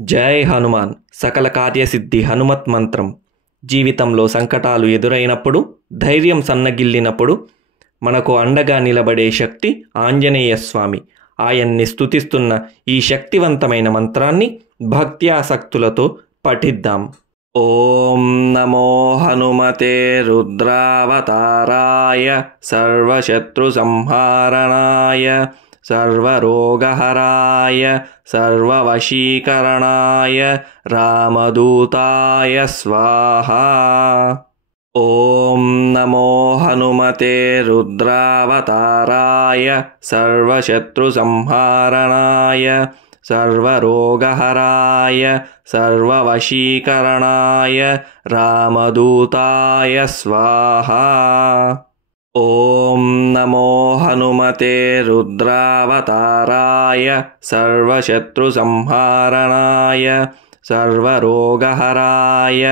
జై హనుమాన్ సకల కార్యసిద్ధి హనుమత్ మంత్రం. జీవితంలో సంకటాలు ఎదురైనప్పుడు, ధైర్యం సన్నగిల్లినప్పుడు మనకు అండగా నిలబడే శక్తి ఆంజనేయ స్వామి. ఆయన్ని స్తుతిస్తున్న ఈ శక్తివంతమైన మంత్రాన్ని భక్త్యాసక్తులతో పఠిద్దాం. ఓం నమో హనుమతే రుద్రావతారాయ సర్వశత్రు సంహారణాయ సర్వరోగహరాయ సర్వవశీకరణాయ రామదూతాయ స్వాహా. ఓం నమో హనుమతే రుద్రావతారాయ సర్వశత్రు సంహారణాయ సర్వరోగహరాయ సర్వవశీకరణాయ రామదూతాయ స్వాహా. ఓం నమో హనుమతే రుద్రావతారాయ సర్వశత్రు సంహారణాయ సర్వరోగహరాయ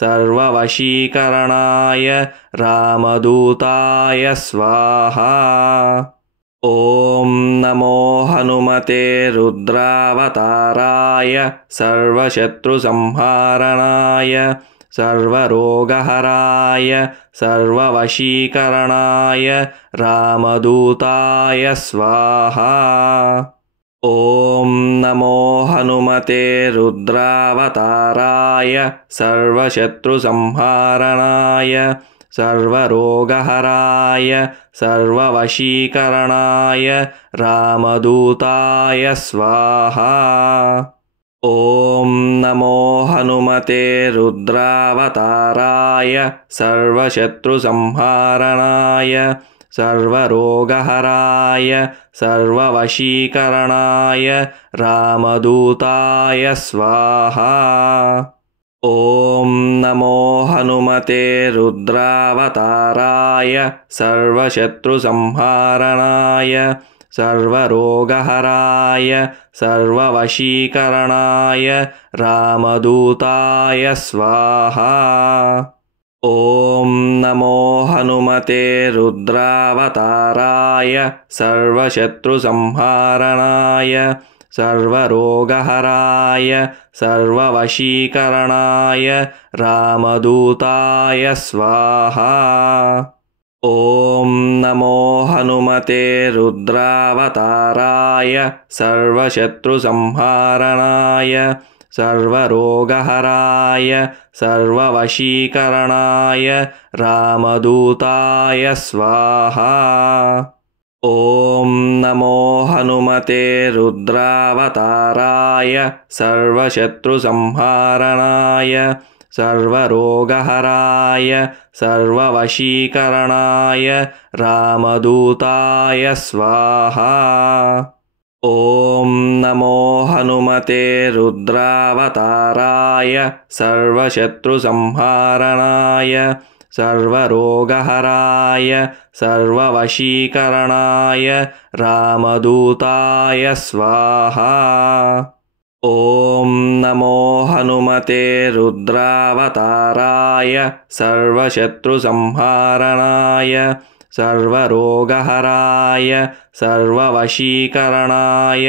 సర్వవశీకరణాయ రామదూతాయ స్వాహా. ఓం నమో హనుమతే రుద్రావతారాయ సర్వశత్రు సంహారణాయ సర్వరోగహరాయ సర్వవశీకరణాయ రామదూతాయ స్వాహా. ఓం నమో హనుమతే రుద్రావతారాయ సర్వశత్రు సంహారణాయ సర్వరోగహరాయ సర్వవశీకరణాయ రామదూతాయ స్వాహా. ఓం నమో హనుమతే రుద్రావతారాయ సర్వశత్రు సంహారణాయ సర్వరోగహరాయ సర్వవశీకరణాయ రామదూతాయ స్వాహా. ఓం నమో హనుమతే రుద్రావతారాయ సర్వశత్రు సంహారణాయ సర్వరోగహరాయ సర్వవశీకరణాయ రామదూతాయ స్వాహా. ఓం నమో హనుమతే రుద్రావతారాయ సర్వశత్రు సంహారణాయ సర్వరోగహరాయ సర్వవశీకరణాయ రామదూతాయ స్వాహా. ఓం నమో హనుమతే రుద్రావతారాయ సర్వశత్రు సంహారణాయ సర్వరోగహరాయ సర్వవశీకరణాయ రామదూతాయ స్వాహా. ఓం నమో హనుమతే రుద్రావతారాయ సర్వశత్రు సంహారణాయ సర్వరోగహరాయ సర్వవశీకరణాయ రామదూతాయ స్వాహా. ఓం నమో హనుమతే రుద్రావతారాయ సర్వశత్రు సంహారణాయ సర్వరోగహరాయ సర్వవశీకరణాయ రామదూతాయ స్వాహా. ఓం నమో హనుమతే రుద్రావతారాయ సర్వశత్రు సంహారణాయ సర్వరోగహరాయ సర్వవశీకరణాయ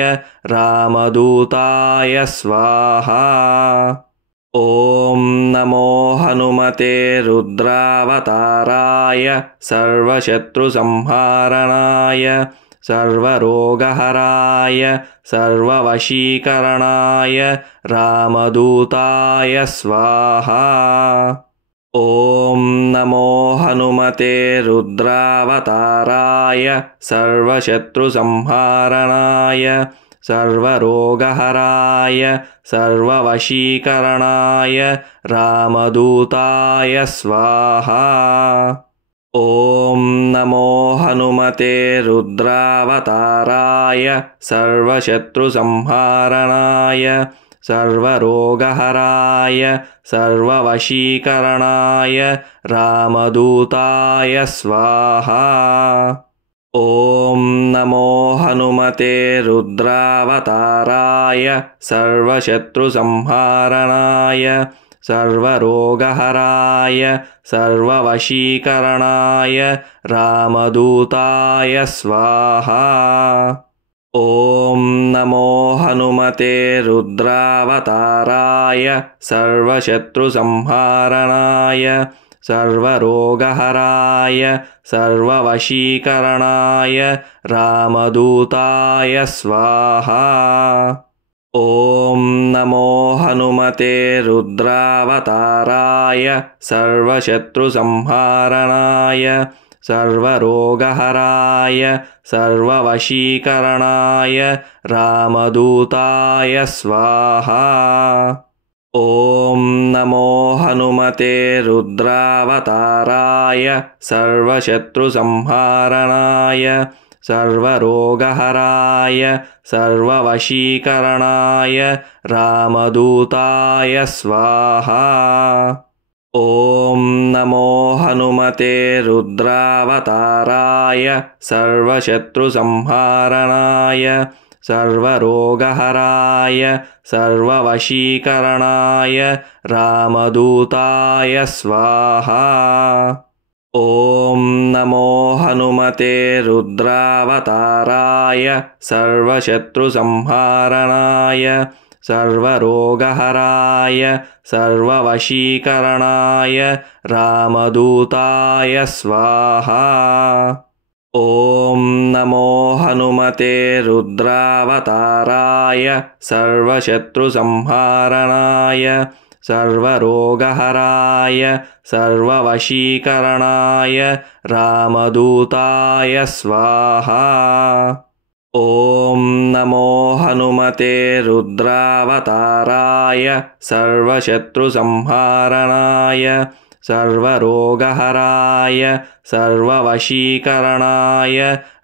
రామదూతాయ స్వాహా. ఓం నమో హనుమతే రుద్రావతారాయ సర్వశత్రు సంహారణాయ సర్వరోగహరాయ సర్వవశీకరణాయ రామదూతాయ స్వాహా. ఓం నమో హనుమతే రుద్రావతారాయ సర్వశత్రు సంహారణాయ సర్వరోగహరాయ సర్వవశీకరణాయ రామదూతాయ స్వాహా. ఓం నమో హనుమతే రుద్రావతారాయ సర్వశత్రు సంహారణాయ సర్వరోగహరాయ సర్వవశీకరణాయ రామదూతాయ స్వాహా. ఓం నమో హనుమతే రుద్రావతారాయ సర్వశత్రు సంహారణాయ సర్వరోగహరాయ సర్వవశీకరణాయ రామదూతాయ స్వాహా. ॐ नमो हनुमते रुद्रावताराय सर्वशत्रुसंहारणाय सर्वरोगहराय सर्ववशीकरणाय रामदूताय स्वाहा। ॐ नमो हनुमते रुद्रावताराय सर्वशत्रुसंहारणाय सर्वरोगहराय सर्ववशीकरणाय रामदूताय स्वाहा। ॐ नमो हनुमते रुद्रावताराय सर्वशत्रुसंहारणाय सर्वरोगहराय सर्ववशीकरणाय रामदूताय स्वाहा। ॐ नमो हनुमते रुद्रावताराय सर्वशत्रुसंहारणाय सर्वरोगहराय सर्ववशीकरणाय रामदूताय स्वाहा। ॐ नमो हनुमते रुद्रावताराय सर्वशत्रुसंहारणाय सर्वरोगहराय सर्ववशीकरणाय रामदूताय स्वाहा। ॐ नमो हनुमते रुद्रावताराय सर्वशत्रुसंहारणाय सर्वरोगहराय सर्ववशीकरणाय रामदूताय स्वाहा। ॐ नमो हनुमते रुद्रावताराय सर्वशत्रुसंहारणाय सर्वरोगहराय सर्ववशीकरणाय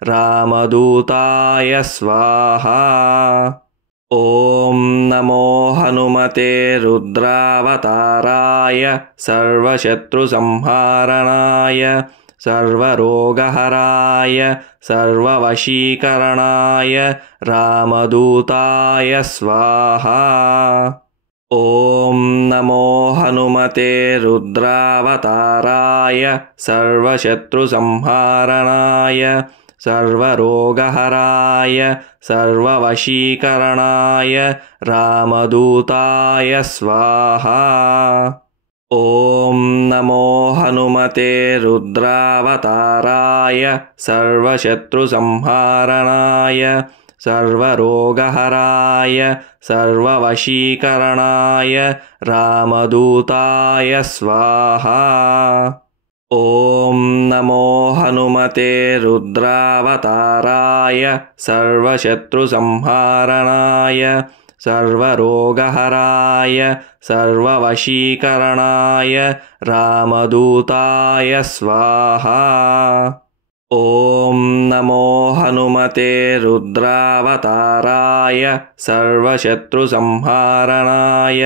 रामदूताय स्वाहा। ॐ नमो हनुमते रुद्रावताराय सर्वशत्रुसंहारणाय सर्वरोगहराय सर्ववशीकरणाय रामदूताय स्वाहा। ॐ नमो हनुमते रुद्रावताराय सर्वशत्रुसंहारणाय सर्वरोगहराय सर्ववशीकरणाय रामदूताय स्वाहा। ॐ नमो हनुमते रुद्रावताराय सर्वशत्रुसंहारणाय सर्वरोगहराय सर्ववशीकरणाय रामदूताय स्वाहा। ॐ नमो हनुमते रुद्रावताराय सर्वशत्रुसंहारणाय सर्वरोगहराय सर्ववशीकरणाय रामदूताय स्वाहा। ॐ नमो हनुमते रुद्रावताराय सर्वशत्रुसंहारणाय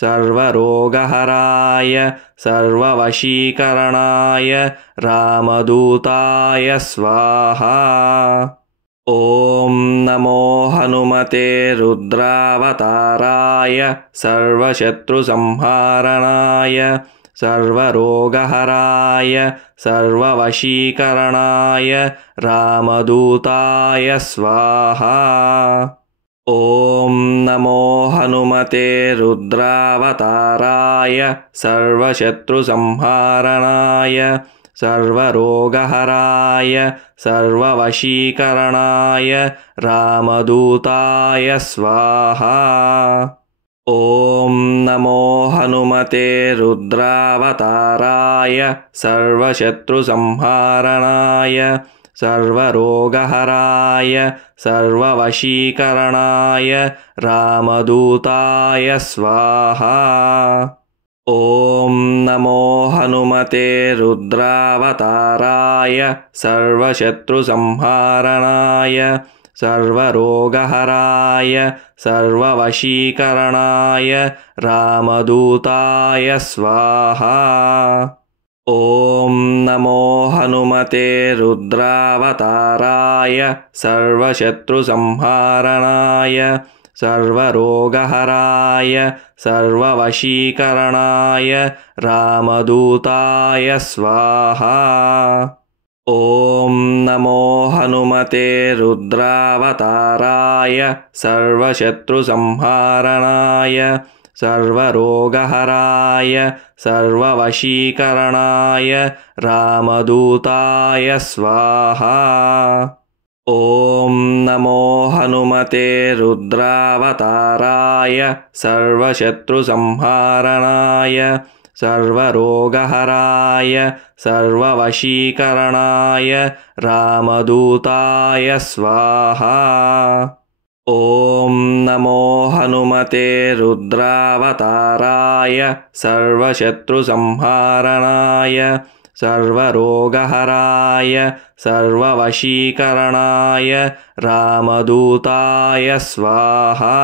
सर्वरोगहराय सर्ववशीकरणाय रामदूताय स्वाहा। ॐ नमो हनुमते रुद्रावताराय सर्वशत्रुसंहारणाय सर्वरोगहराय सर्ववशीकरणाय रामदूताय स्वाहा। ॐ नमो हनुमते रुद्रावताराय सर्वशत्रुसंहारणाय सर्वरोगहराय सर्ववशीकरणाय रामदूताय स्वाहा। ॐ नमो हनुमते रुद्रावताराय सर्वशत्रुसंहारणाय सर्वरोगहराय सर्ववशीकरणाय रामदूताय स्वाहा। ॐ नमो हनुमते रुद्रावताराय सर्वशत्रुसंहारणाय सर्वरोगहराय सर्ववशीकरणाय रामदूताय स्वाहा। ॐ नमो हनुमते रुद्रावताराय सर्वशत्रुसंहारणाय सर्वरोगहराय सर्ववशीकरणाय रामदूताय स्वाहा। ॐ नमो हनुमते रुद्रावताराय सर्वशत्रुसंहारणाय सर्वरोगहराय सर्ववशीकरणाय रामदूताय स्वाहा। ॐ नमो हनुमते रुद्रावताराय सर्वशत्रुसंहारणाय सर्वरोगहराय सर्ववशीकरणाय रामदूताय स्वाहा। ॐ नमो हनुमते रुद्रावताराय सर्वशत्रुसंहारणाय सर्वरोगहराय सर्ववशीकरणाय रामदूताय स्वाहा।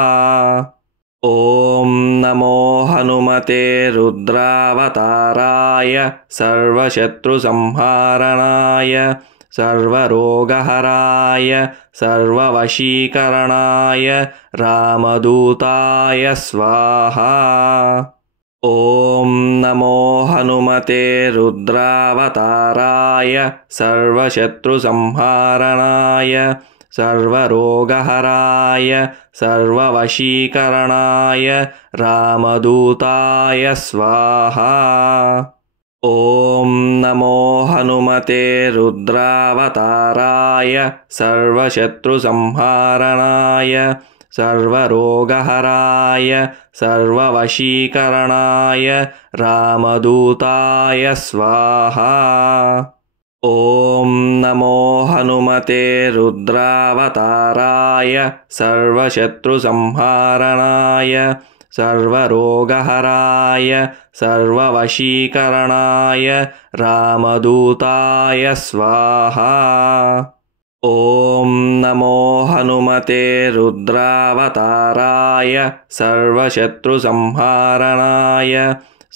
ॐ नमो हनुमते रुद्रावताराय सर्वशत्रुसंहारणाय सर्वरोगहराय सर्ववशीकरणाय रामदूताय स्वाहा। ॐ नमो हनुमते रुद्रावताराय सर्वशत्रुसंहारणाय सर्वरोगहराय सर्ववशीकरणाय रामदूताय स्वाहा। ॐ नमो हनुमते रुद्रावताराय सर्वशत्रुसंहारणाय सर्वरोगहराय सर्ववशीकरणाय रामदूताय स्वाहा। ॐ नमो हनुमते रुद्रावताराय सर्वशत्रुसंहारणाय सर्वरोगहराय सर्ववशीकरणाय रामदूताय स्वाहा। ॐ नमो हनुमते रुद्रावताराय सर्वशत्रुसंहारणाय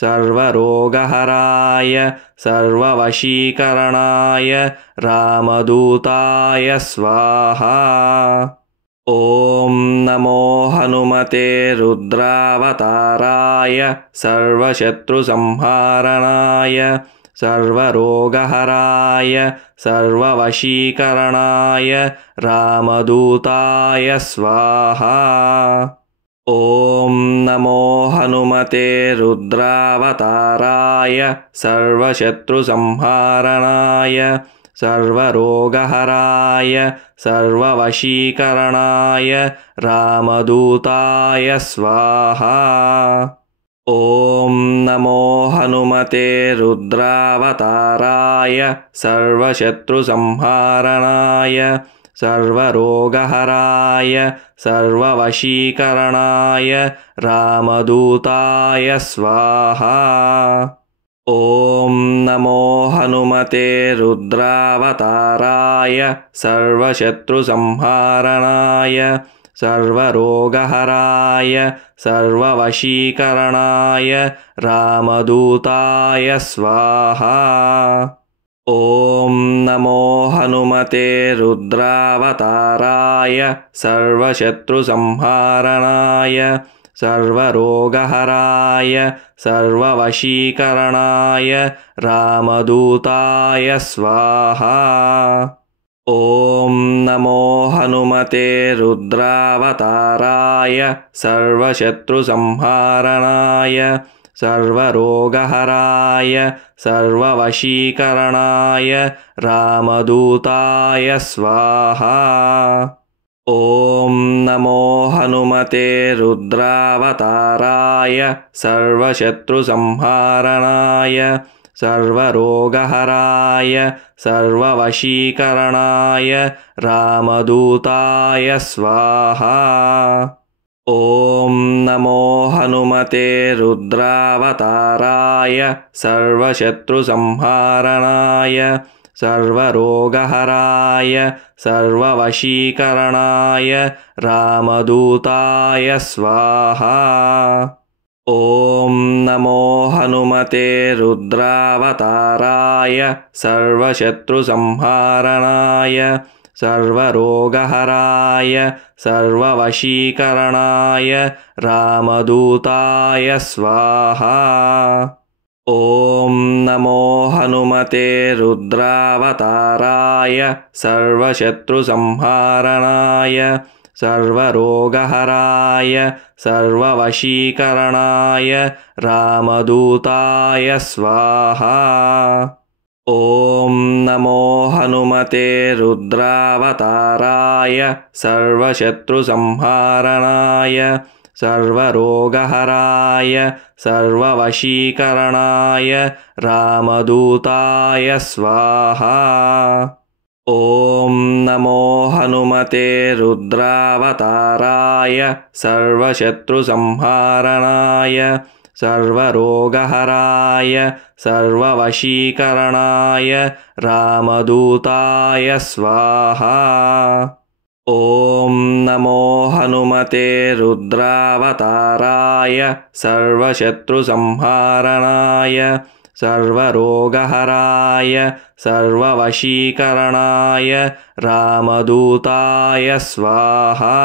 सर्वरोगहराय सर्ववशीकरणाय रामदूताय स्वाहा। ॐ नमो हनुमते रुद्रावताराय सर्वशत्रुसंहारणाय सर्वरोगहराय सर्ववशीकरणाय रामदूताय स्वाहा। ॐ नमो हनुमते रुद्रावताराय सर्वशत्रुसंहारणाय सर्वरोगहराय सर्ववशीकरणाय रामदूताय स्वाहा। ॐ नमो हनुमते रुद्रावताराय सर्वशत्रुसंहारणाय सर्वरोगहराय सर्ववशीकरणाय रामदूताय स्वाहा। ॐ नमो हनुमते रुद्रावताराय सर्वशत्रुसंहारणाय सर्वरोगहराय सर्ववशीकरणाय रामदूताय स्वाहा। ॐ नमो हनुमते रुद्रावताराय सर्वशत्रुसंहारणाय सर्वरोगहराय सर्ववशीकरणाय रामदूताय स्वाहा। ॐ नमो हनुमते रुद्रावताराय सर्वशत्रुसंहारणाय सर्वरोगहराय सर्ववशीकरणाय रामदूताय स्वाहा। ॐ नमो हनुमते रुद्रावताराय सर्वशत्रुसंहारणाय सर्वरोगहराय सर्ववशीकरणाय रामदूताय स्वाहा। ॐ नमो हनुमते रुद्रावताराय सर्वशत्रुसंहारणाय सर्वरोगहराय सर्ववशीकरणाय रामदूताय स्वाहा। ॐ नमो हनुमते रुद्रावताराय सर्वशत्रुसंहारणाय सर्वरोगहराय सर्ववशीकरणाय रामदूताय स्वाहा। ॐ नमो हनुमते रुद्रावताराय सर्वशत्रुसंहारणाय सर्वरोगहराय सर्ववशीकरणाय रामदूताय स्वाहा। ॐ नमो हनुमते रुद्रावताराय सर्वशत्रुसंहारणाय सर्वरोगहराय सर्ववशीकरणाय रामदूताय स्वाहा। ॐ नमो हनुमते रुद्रावताराय सर्वशत्रुसंहारणाय सर्वरोगहराय सर्ववशीकरणाय रामदूताय स्वाहा। ॐ नमो हनुमते रुद्रावताराय सर्वशत्रुसंहारणाय सर्वरोगहराय सर्ववशीकरणाय रामदूताय स्वाहा।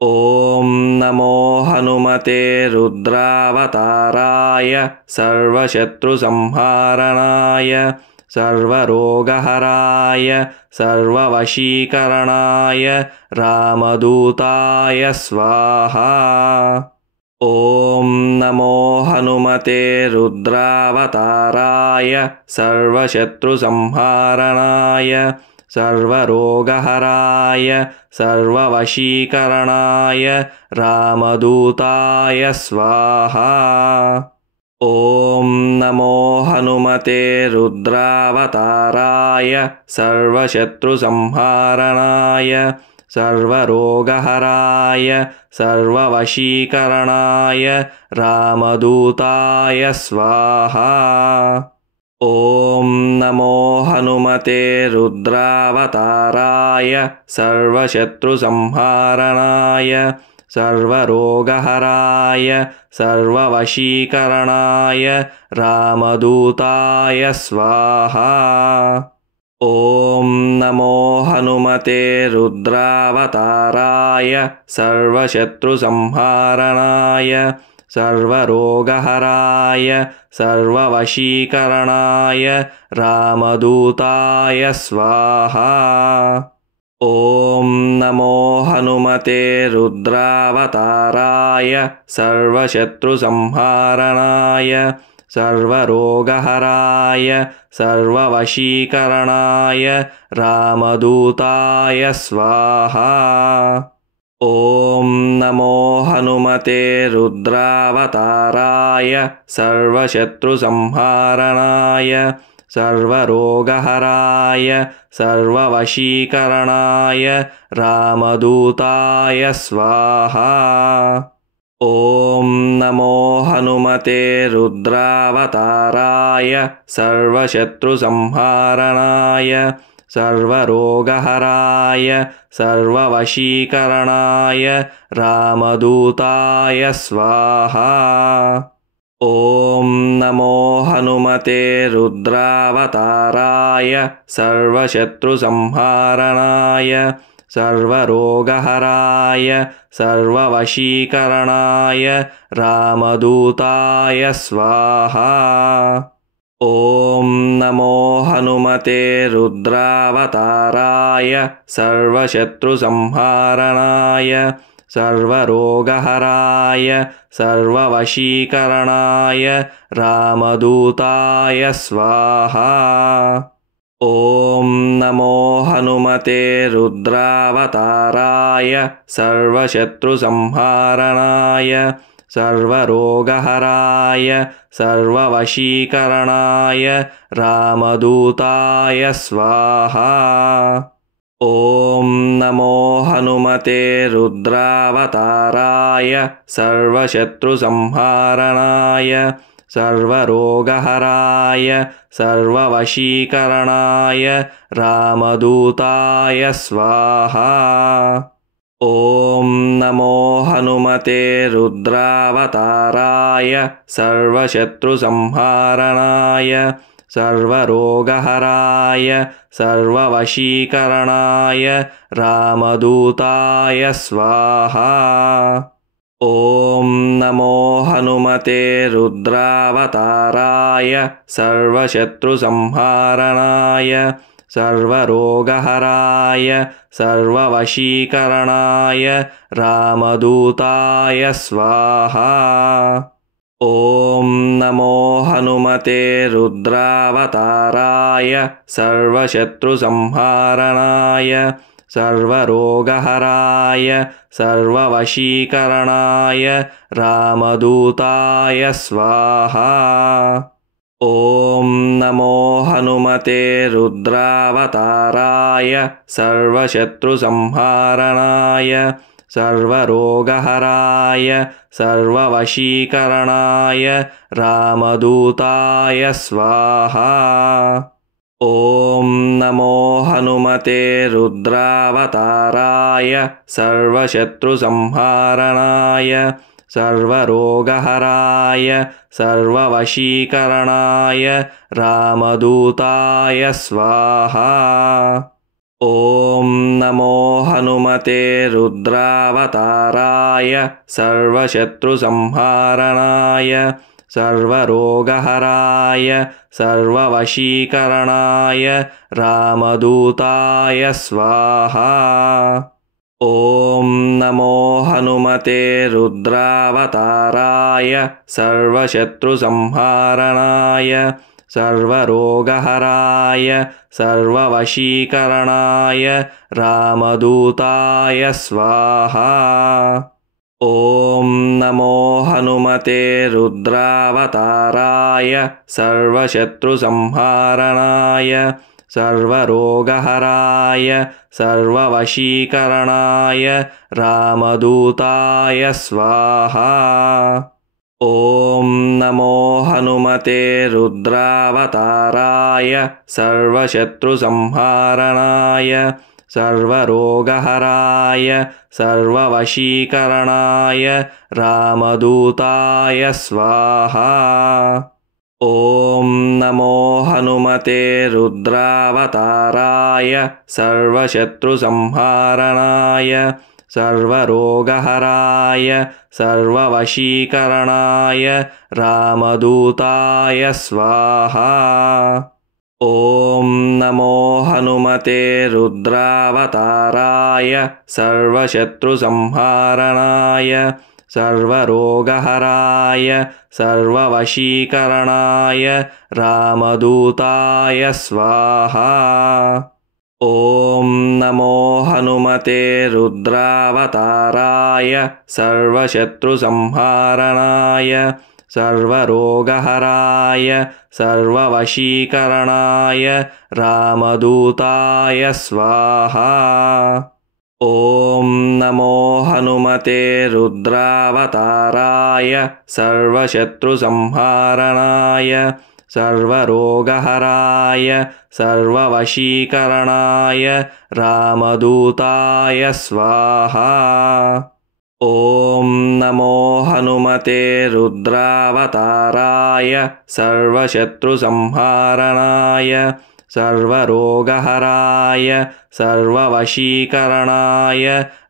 ॐ नमो हनुमते रुद्रावताराय सर्वशत्रुसंहारणाय सर्वरोगहराय सर्ववशीकरणाय रामदूताय स्वाहा। ॐ नमो हनुमते रुद्रावताराय सर्वशत्रुसंहारणाय सर्वरोगहराय सर्ववशीकरणाय रामदूताय स्वाहा। ॐ नमो हनुमते रुद्रावताराय सर्वशत्रुसंहारणाय सर्वरोगहराय सर्ववशीकरणाय रामदूताय स्वाहा। ॐ नमो हनुमते रुद्रावताराय सर्वशत्रुसंहारणाय सर्वरोगहराय सर्ववशीकरणाय रामदूताय स्वाहा। ॐ नमो हनुमते रुद्रावताराय सर्वशत्रुसंहारणाय सर्वरोगहराय सर्ववशीकरणाय रामदूताय स्वाहा। ॐ नमो हनुमते रुद्रावताराय सर्वशत्रुसंहारणाय सर्वरोगहराय सर्ववशीकरणाय रामदूताय स्वाहा। ॐ नमो हनुमते रुद्रावताराय सर्वशत्रुसंहारणाय सर्वरोगहराय सर्ववशीकरणाय रामदूताय स्वाहा। ॐ नमो हनुमते रुद्रावताराय सर्वशत्रुसंहारणाय सर्वरोगहराय सर्ववशीकरणाय रामदूताय स्वाहा। ॐ नमो हनुमते रुद्रावताराय सर्वशत्रुसंहारणाय सर्वरोगहराय सर्ववशीकरणाय रामदूताय स्वाहा। ॐ नमो हनुमते रुद्रावताराय सर्वशत्रुसंहारणाय सर्वरोगहराय सर्ववशीकरणाय रामदूताय स्वाहा। ॐ नमो हनुमते रुद्रावताराय सर्वशत्रुसंहारणाय सर्वरोगहराय सर्ववशीकरणाय रामदूताय स्वाहा। ॐ नमो हनुमते रुद्रावताराय सर्वशत्रुसंहारणाय सर्वरोगहराय सर्ववशीकरणाय रामदूताय स्वाहा। ॐ नमो हनुमते रुद्रावताराय सर्वशत्रुसंहारणाय सर्वरोगहराय सर्ववशीकरणाय रामदूताय स्वाहा। ॐ नमो हनुमते रुद्रावताराय सर्वशत्रुसंहारणाय सर्वरोगहराय सर्ववशीकरणाय रामदूताय स्वाहा। ॐ नमो हनुमते रुद्रावताराय सर्वशत्रुसंहारणाय सर्वरोगहराय सर्ववशीकरणाय रामदूताय स्वाहा। ॐ नमो हनुमते रुद्रावताराय सर्वशत्रुसंहारणाय सर्वरोगहराय सर्ववशीकरणाय रामदूताय स्वाहा। ॐ नमो हनुमते रुद्रावताराय सर्वशत्रुसंहारणाय सर्वरोगहराय सर्ववशीकरणाय रामदूताय स्वाहा। ॐ नमो हनुमते रुद्रावताराय सर्वशत्रुसंहारणाय सर्वरोगहराय सर्ववशीकरणाय रामदूताय स्वाहा। ॐ नमो हनुमते रुद्रावताराय सर्वशत्रुसंहारणाय सर्वरोगहराय सर्ववशीकरणाय रामदूताय स्वाहा। ॐ नमो हनुमते रुद्रावताराय सर्वशत्रुसंहारणाय सर्वरोगहराय सर्ववशीकरणाय रामदूताय स्वाहा। ॐ नमो हनुमते रुद्रावताराय सर्वशत्रुसंहारणाय सर्वरोगहराय सर्ववशीकरणाय रामदूताय स्वाहा। ॐ नमो हनुमते रुद्रावताराय सर्वशत्रुसंहारणाय सर्वरोगहराय सर्ववशीकरणाय रामदूताय स्वाहा। ॐ नमो हनुमते रुद्रावताराय सर्वशत्रुसंहारणाय सर्वरोगहराय सर्ववशीकरणाय रामदूताय स्वाहा। ॐ नमो हनुमते रुद्रावताराय सर्वशत्रुसंहारणाय सर्वरोगहराय सर्ववशीकरणाय रामदूताय स्वाहा। ॐ नमो हनुमते रुद्रावताराय सर्वशत्रुसंहारणाय सर्वरोगहराय सर्ववशीकरणाय रामदूताय स्वाहा। ॐ नमो हनुमते रुद्रावताराय सर्वशत्रुसंहारणाय सर्वरोगहराय सर्ववशीकरणाय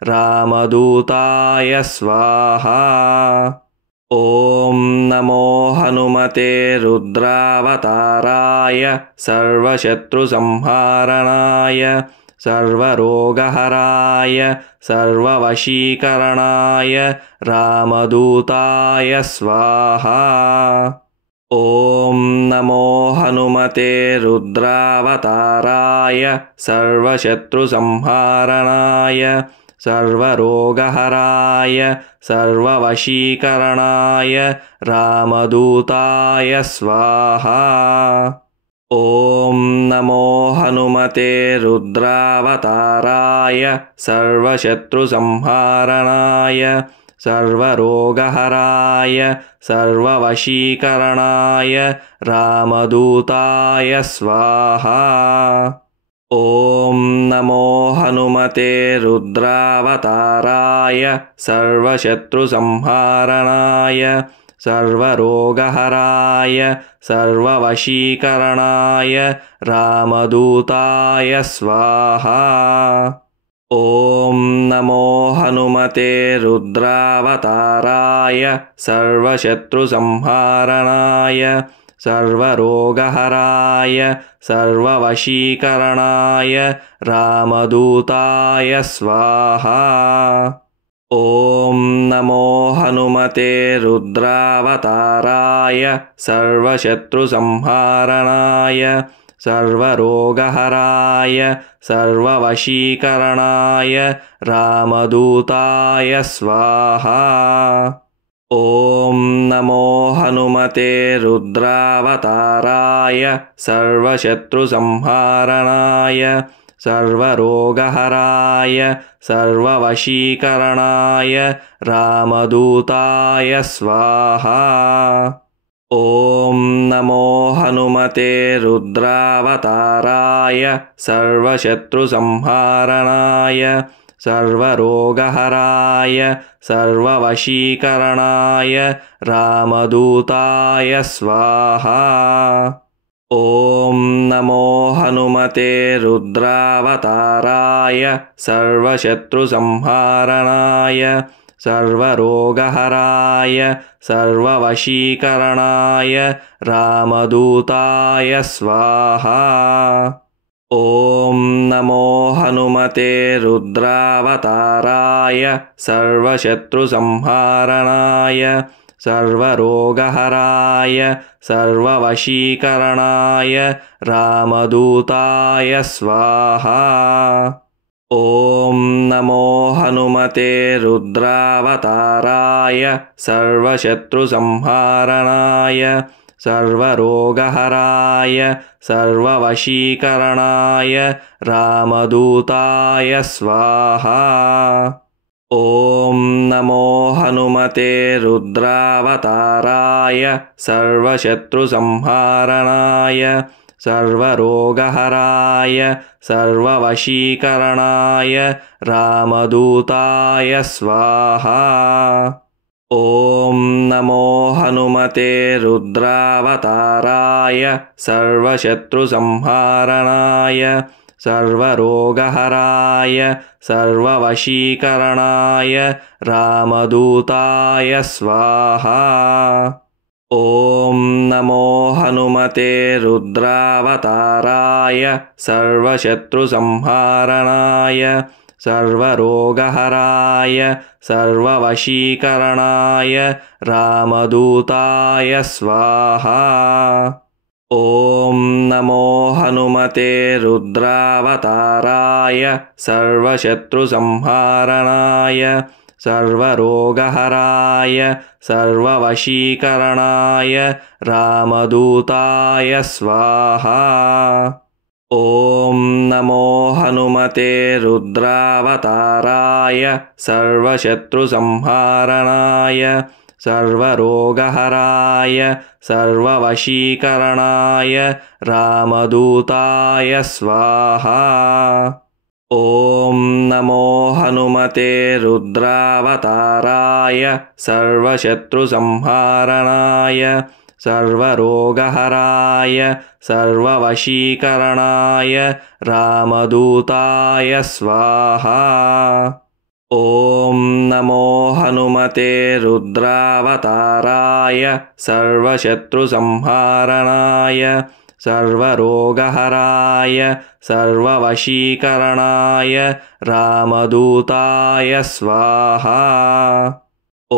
रामदूताय स्वाहा। ॐ नमो हनुमते रुद्रावताराय सर्वशत्रुसंहारणाय सर्वरोगहराय सर्ववशीकरणाय रामदूताय स्वाहा। ॐ नमो हनुमते रुद्रावताराय सर्वशत्रुसंहारणाय सर्वरोगहराय सर्ववशीकरणाय रामदूताय स्वाहा। ॐ नमो हनुमते रुद्रावताराय सर्वशत्रुसंहारणाय सर्वरोगहराय सर्ववशीकरणाय रामदूताय स्वाहा। ॐ नमो हनुमते रुद्रावताराय सर्वशत्रुसंहारणाय सर्वरोगहराय सर्ववशीकरणाय रामदूताय स्वाहा। ॐ नमो हनुमते रुद्रावताराय सर्वशत्रुसंहारणाय सर्वरोगहराय सर्ववशीकरणाय रामदूताय स्वाहा। ॐ नमो हनुमते रुद्रावताराय सर्वशत्रुसंहारणाय सर्वरोगहराय सर्ववशीकरणाय रामदूताय स्वाहा। ॐ नमो हनुमते रुद्रावताराय सर्वशत्रुसंहारणाय सर्वरोगहराय सर्ववशीकरणाय रामदूताय स्वाहा। ॐ नमो हनुमते रुद्रावताराय सर्वशत्रुसंहारणाय सर्वरोगहराय सर्ववशीकरणाय रामदूताय स्वाहा। ॐ नमो हनुमते रुद्रावताराय सर्वशत्रुसंहारणाय सर्वरोगहराय सर्ववशीकरणाय रामदूताय स्वाहा। ॐ नमो हनुमते रुद्रावताराय सर्वशत्रुसंहारणाय सर्वरोगहराय सर्ववशीकरणाय रामदूताय स्वाहा। ॐ नमो हनुमते रुद्रावताराय सर्वशत्रुसंहारणाय सर्वरोगहराय सर्ववशीकरणाय रामदूताय स्वाहा। ॐ नमो हनुमते रुद्रावताराय सर्वशत्रुसंहारणाय सर्वरोगहराय सर्ववशीकरणाय रामदूताय स्वाहा। ॐ नमो हनुमते रुद्रावताराय सर्वशत्रुसंहारणाय सर्वरोगहराय सर्ववशीकरणाय रामदूताय स्वाहा। ॐ नमो हनुमते रुद्रावताराय सर्वशत्रुसंहारणाय सर्वरोगहराय सर्ववशीकरणाय रामदूताय स्वाहा। ॐ नमो हनुमते रुद्रावताराय सर्वशत्रुसंहारणाय सर्वरोगहराय सर्ववशीकरणाय रामदूताय स्वाहा। ॐ नमो हनुमते रुद्रावताराय सर्वशत्रुसंहारणाय सर्वरोगहराय सर्ववशीकरणाय रामदूताय स्वाहा। ॐ नमो हनुमते रुद्रावताराय सर्वशत्रुसंहारणाय सर्वरोगहराय सर्ववशीकरणाय रामदूताय स्वाहा। ॐ नमो हनुमते रुद्रावताराय सर्वशत्रुसंहारणाय सर्वरोगहराय सर्ववशीकरणाय रामदूताय स्वाहा। ॐ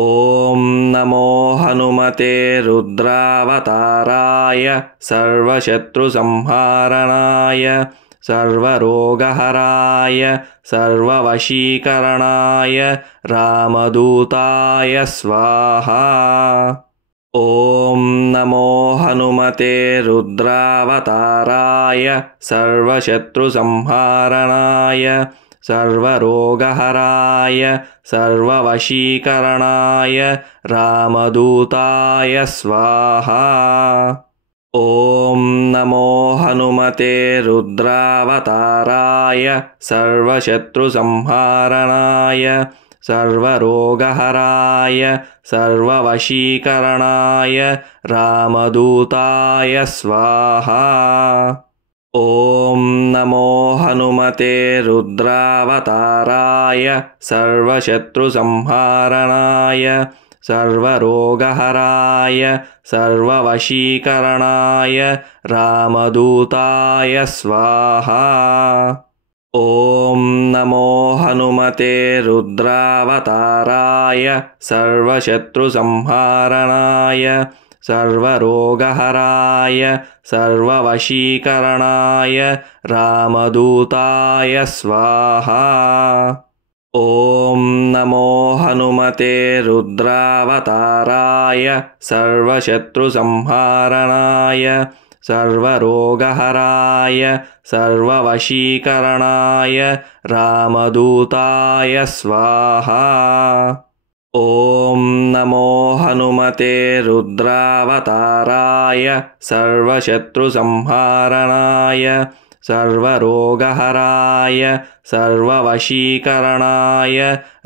नमो हनुमते रुद्रावताराय सर्वशत्रुसंहारणाय सर्वरोगहराय सर्ववशीकरणाय रामदूताय स्वाहा। ॐ नमो हनुमते रुद्रावताराय सर्वशत्रुसंहारणाय सर्वरोगहराय सर्ववशीकरणाय रामदूताय स्वाहा। ॐ नमो हनुमते रुद्रावताराय सर्वशत्रुसंहारणाय सर्वरोगहराय सर्ववशीकरणाय रामदूताय स्वाहा। ॐ नमो हनुमते रुद्रावताराय सर्वशत्रुसंहारणाय सर्वरोगहराय सर्ववशीकरणाय रामदूताय स्वाहा। ॐ नमो हनुमते रुद्रावताराय सर्वशत्रुसंहारणाय सर्वरोगहराय सर्ववशीकरणाय रामदूताय स्वाहा। ॐ नमो हनुमते रुद्रावताराय सर्वशत्रुसंहारणाय सर्वरोगहराय सर्ववशीकरणाय रामदूताय स्वाहा। ॐ नमो हनुमते रुद्रावताराय सर्वशत्रुसंहारणाय सर्वरोगहराय सर्ववशीकरणाय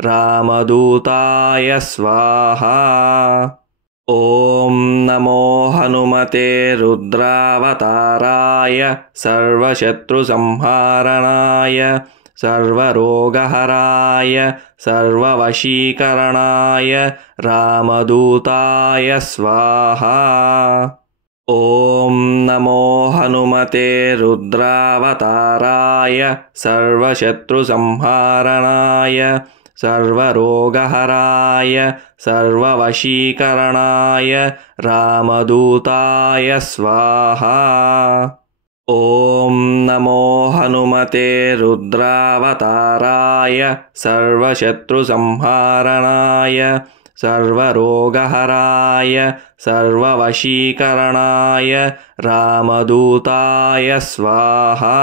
रामदूताय स्वाहा। ॐ नमो हनुमते रुद्रावताराय सर्वशत्रुसंहारणाय सर्वरोगहराय सर्ववशीकरणाय रामदूताय स्वाहा। ॐ नमो हनुमते रुद्रावताराय सर्वशत्रुसंहारणाय सर्वरोगहराय सर्ववशीकरणाय रामदूताय स्वाहा। ॐ नमो हनुमते रुद्रावताराय सर्वशत्रुसंहारणाय सर्वरोगहराय सर्ववशीकरणाय रामदूताय स्वाहा।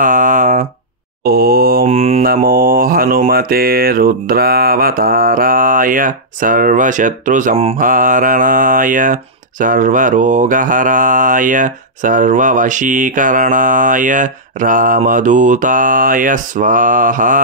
ॐ नमो हनुमते रुद्रावताराय सर्वशत्रुसंहारणाय सर्वरोगहराय सर्ववशीकरणाय रामदूताय स्वाहा।